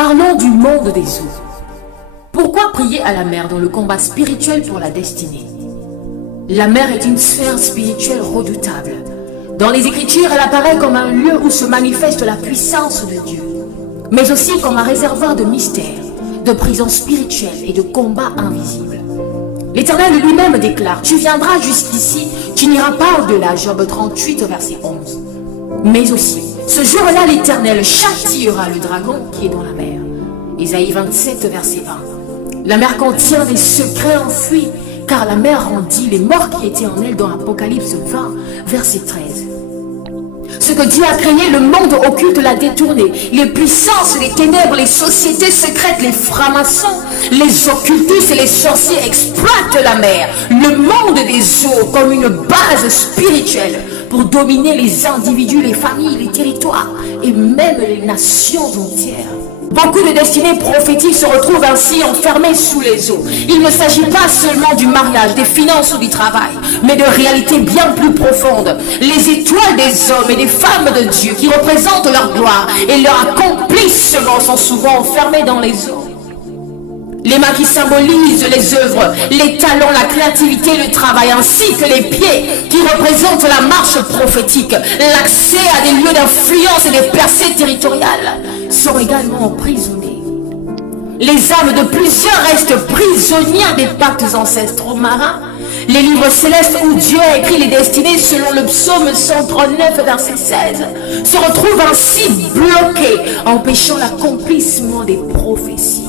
Parlons du monde des eaux. Pourquoi prier à la mer dans le combat spirituel pour la destinée? La mer est une sphère spirituelle redoutable. Dans les Écritures, elle apparaît comme un lieu où se manifeste la puissance de Dieu, mais aussi comme un réservoir de mystères, de prison spirituelle et de combats invisibles. L'Éternel lui-même déclare: tu viendras jusqu'ici, tu n'iras pas au-delà. Job 38, verset 11. Mais aussi, ce jour-là, l'Éternel châtiera le dragon qui est dans la mer. Isaïe 27, verset 20. La mer contient des secrets enfouis, car la mer rendit les morts qui étaient en elle dans Apocalypse 20, verset 13. Ce que Dieu a créé, le monde occulte l'a détourné. Les puissances, les ténèbres, les sociétés secrètes, les francs-maçons, les occultistes et les sorciers exploitent la mer, le monde des eaux, comme une base spirituelle pour dominer les individus, les familles, les territoires et même les nations entières. Beaucoup de destinées prophétiques se retrouvent ainsi enfermées sous les eaux. Il ne s'agit pas seulement du mariage, des finances ou du travail, mais de réalités bien plus profondes. Les étoiles des hommes et des femmes de Dieu qui représentent leur gloire et leur accomplissement sont souvent enfermés dans les eaux. Les mains qui symbolisent les œuvres, les talents, la créativité, le travail, ainsi que les pieds qui représentent la marche prophétique, l'accès à des lieux d'influence et des percées territoriales sont également emprisonnés. Les âmes de plusieurs restent prisonnières des pactes ancestraux marins. Les livres célestes où Dieu a écrit les destinées selon le psaume 139, verset 16, se retrouvent ainsi bloqués, empêchant l'accomplissement des prophéties.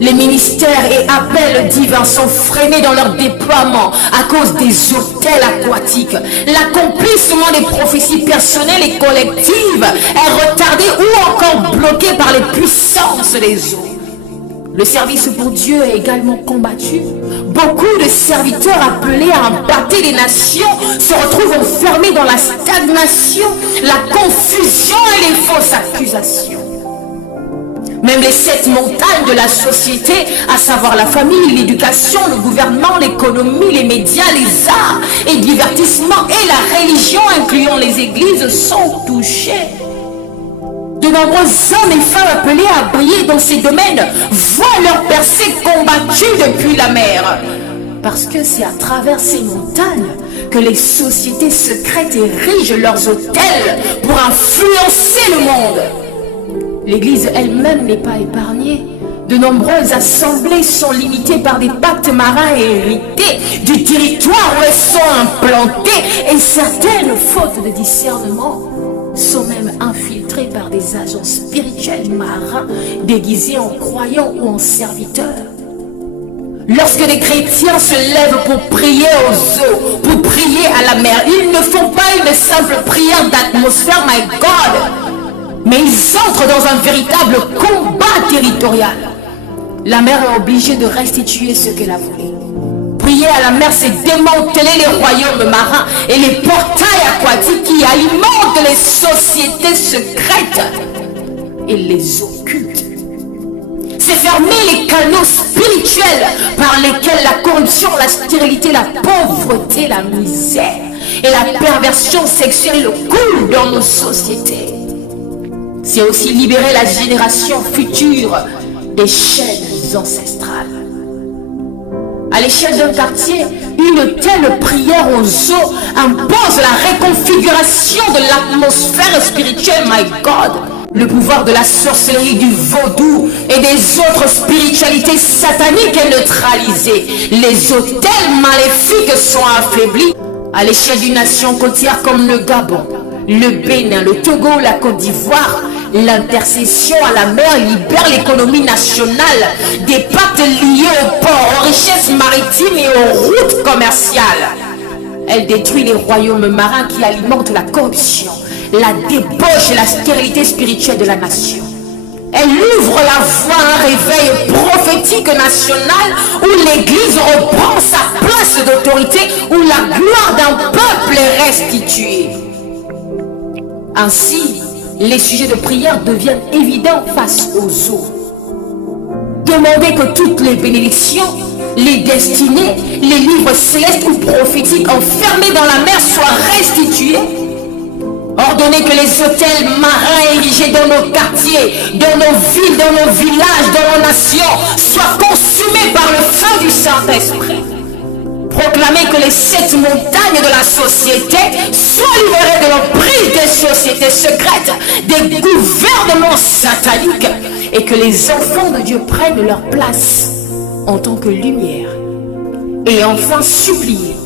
Les ministères et appels divins sont freinés dans leur déploiement à cause des hôtels aquatiques. L'accomplissement des prophéties personnelles et collectives est retardé ou encore bloqué par les puissances des eaux. Le service pour Dieu est également combattu. Beaucoup de serviteurs appelés à impacter les nations se retrouvent enfermés dans la stagnation, la confusion et les fausses accusations. Même les 7 montagnes de la société, à savoir la famille, l'éducation, le gouvernement, l'économie, les médias, les arts et le divertissement et la religion, incluant les églises, sont touchées. De nombreux hommes et femmes appelés à briller dans ces domaines voient leur percée combattue depuis la mer. Parce que c'est à travers ces montagnes que les sociétés secrètes érigent leurs autels pour influencer le monde. L'Église elle-même n'est pas épargnée. De nombreuses assemblées sont limitées par des pactes marins hérités du territoire où elles sont implantées, et certaines, faute de discernement, sont même infiltrées par des agents spirituels marins déguisés en croyants ou en serviteurs. Lorsque des chrétiens se lèvent pour prier aux eaux, pour prier à la mer, ils ne font pas une simple prière d'atmosphère, my God, mais ils entrent dans un véritable combat territorial. La mer est obligée de restituer ce qu'elle a volé. Prier à la mer, c'est démanteler les royaumes marins et les portails aquatiques qui alimentent les sociétés secrètes et les occultes. C'est fermer les canaux spirituels par lesquels la corruption, la stérilité, la pauvreté, la misère et la perversion sexuelle coulent dans nos sociétés. C'est aussi libérer la génération future des chaînes ancestrales. À l'échelle d'un quartier, une telle prière aux eaux impose la réconfiguration de l'atmosphère spirituelle, my God. Le pouvoir de la sorcellerie, du vaudou et des autres spiritualités sataniques est neutralisé. Les autels maléfiques sont affaiblis. À l'échelle d'une nation côtière comme le Gabon, le Bénin, le Togo, la Côte d'Ivoire, l'intercession à la mer libère l'économie nationale des pactes liés aux ports, aux richesses maritimes et aux routes commerciales. Elle détruit les royaumes marins qui alimentent la corruption, la débauche et la stérilité spirituelle de la nation. Elle ouvre la voie à un réveil prophétique national où l'Église reprend sa place d'autorité, où la gloire d'un peuple est restituée. Ainsi, les sujets de prière deviennent évidents face aux eaux. Demandez que toutes les bénédictions, les destinées, les livres célestes ou prophétiques enfermés dans la mer soient restitués. Ordonnez que les hôtels marins érigés dans nos quartiers, dans nos villes, dans nos villages, dans nos nations soient consumés par le feu du Saint-Esprit. Proclamez que les 7 montagnes de la société soient libérées de l'emprise des sociétés secrètes, des gouvernements sataniques, et que les enfants de Dieu prennent leur place en tant que lumière. Et enfin suppliez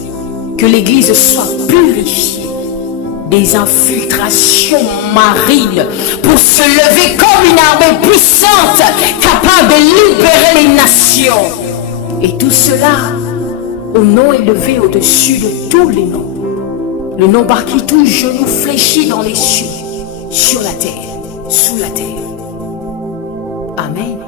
que l'Église soit purifiée des infiltrations marines pour se lever comme une armée puissante capable de libérer les nations. Et tout cela au nom élevé au-dessus de tous les noms, le nom par qui tout genou fléchit dans les cieux, sur la terre, sous la terre. Amen.